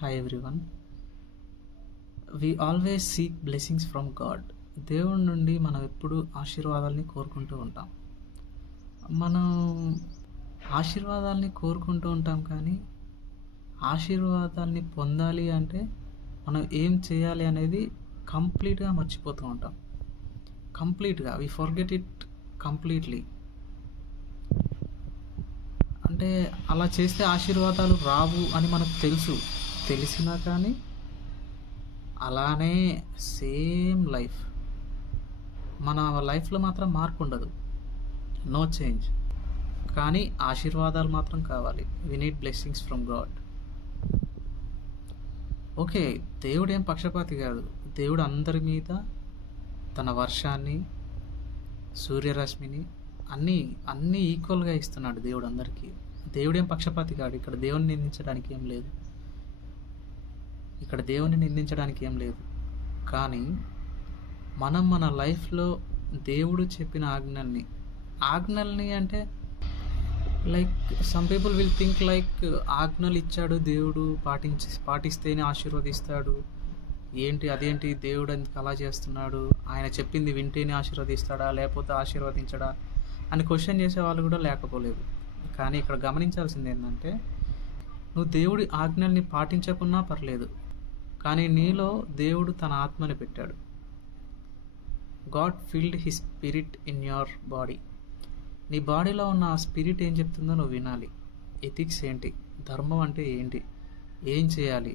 Hi everyone. We always seek blessings from God. దేవుడి నుండి మనం ఎప్పుడు ఆశీర్వాదాలని కోరుకుంటూ ఉంటాం. మనం ఆశీర్వాదాలని కోరుకుంటూ ఉంటాం కానీ ఆశీర్వాదాన్ని పొందాలి అంటే మనం ఏం చేయాలి అనేది కంప్లీట్గా మర్చిపోతూ ఉంటాం. కంప్లీట్గా వి ఫర్గెట్ ఇట్ కంప్లీట్లీ. అంటే అలా చేస్తే ఆశీర్వాదాలు రావు అని మనకు తెలిసినా కానీ అలానే సేమ్ లైఫ్ మన లైఫ్లో మాత్రం మార్పు ఉండదు, నో చేంజ్. కానీ ఆశీర్వాదాలు మాత్రం కావాలి. We need blessings from God. Okay, దేవుడు ఏం పక్షపాతి కాదు. దేవుడు అందరి మీద తన వర్షాన్ని, సూర్యరశ్మిని అన్నీ ఈక్వల్గా ఇస్తున్నాడు దేవుడు అందరికీ. దేవుడు ఏం పక్షపాతి కాదు. ఇక్కడ దేవుని నిందించడానికి ఏం లేదు. కానీ మనం మన లైఫ్లో దేవుడు చెప్పిన ఆజ్ఞల్ని అంటే like some people will think like ఆజ్ఞలు ఇచ్చాడు దేవుడు, పాటిస్తేనే ఆశీర్వదిస్తాడు, అదేంటి దేవుడు ఎందుకు అలా చేస్తున్నాడు, ఆయన చెప్పింది వింటేనే ఆశీర్వదిస్తాడా లేకపోతే ఆశీర్వదించడా అని క్వశ్చన్ చేసే వాళ్ళు కూడా లేకపోలేదు. కానీ ఇక్కడ గమనించాల్సింది ఏంటంటే, నువ్వు దేవుడి ఆజ్ఞల్ని పాటించకున్నా పర్లేదు, కానీ నీలో దేవుడు తన ఆత్మని పెట్టాడు. God filled his spirit in your body. నీ బాడీలో ఉన్న ఆ స్పిరిట్ ఏం చెప్తుందో నువ్వు వినాలి. ఎథిక్స్ ఏంటి, ధర్మం అంటే ఏంటి, ఏం చేయాలి,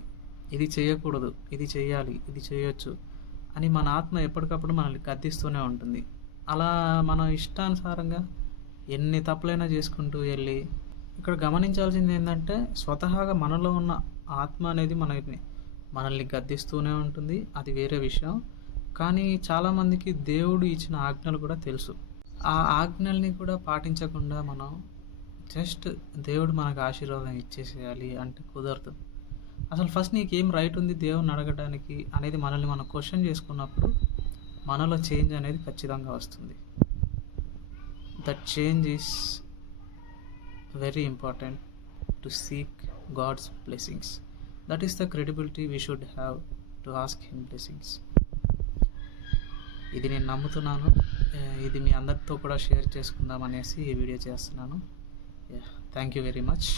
ఇది చేయకూడదు, ఇది చేయాలి, ఇది చేయొచ్చు అని మన ఆత్మ ఎప్పటికప్పుడు మనల్ని గద్దిస్తూనే ఉంటుంది. అలా మన ఇష్టానుసారంగా ఎన్ని తప్పులైనా చేసుకుంటూ వెళ్ళి, ఇక్కడ గమనించాల్సింది ఏంటంటే, స్వతహాగా మనలో ఉన్న ఆత్మ అనేది మనల్ని గద్దిస్తూనే ఉంటుంది, అది వేరే విషయం. కానీ చాలామందికి దేవుడు ఇచ్చిన ఆజ్ఞలు కూడా తెలుసు. ఆ ఆజ్ఞల్ని కూడా పాటించకుండా మనం జస్ట్ దేవుడు మనకు ఆశీర్వాదం ఇచ్చేసేయాలి అంటే కుదరదు. అసలు ఫస్ట్ నీకేం రైట్ ఉంది దేవుని అడగడానికి అనేది మనల్ని మనం క్వశ్చన్ చేసుకున్నప్పుడు మనలో చేంజ్ అనేది ఖచ్చితంగా వస్తుంది. That change is very important to seek God's blessings. That is the credibility we should have to ask him blessings. ఇది నేను నమ్ముతున్నాను. ఇది మీ అందరితో కూడా షేర్ చేసుకుందామనేసి ఈ వీడియో చేస్తున్నాను. Thank you very much.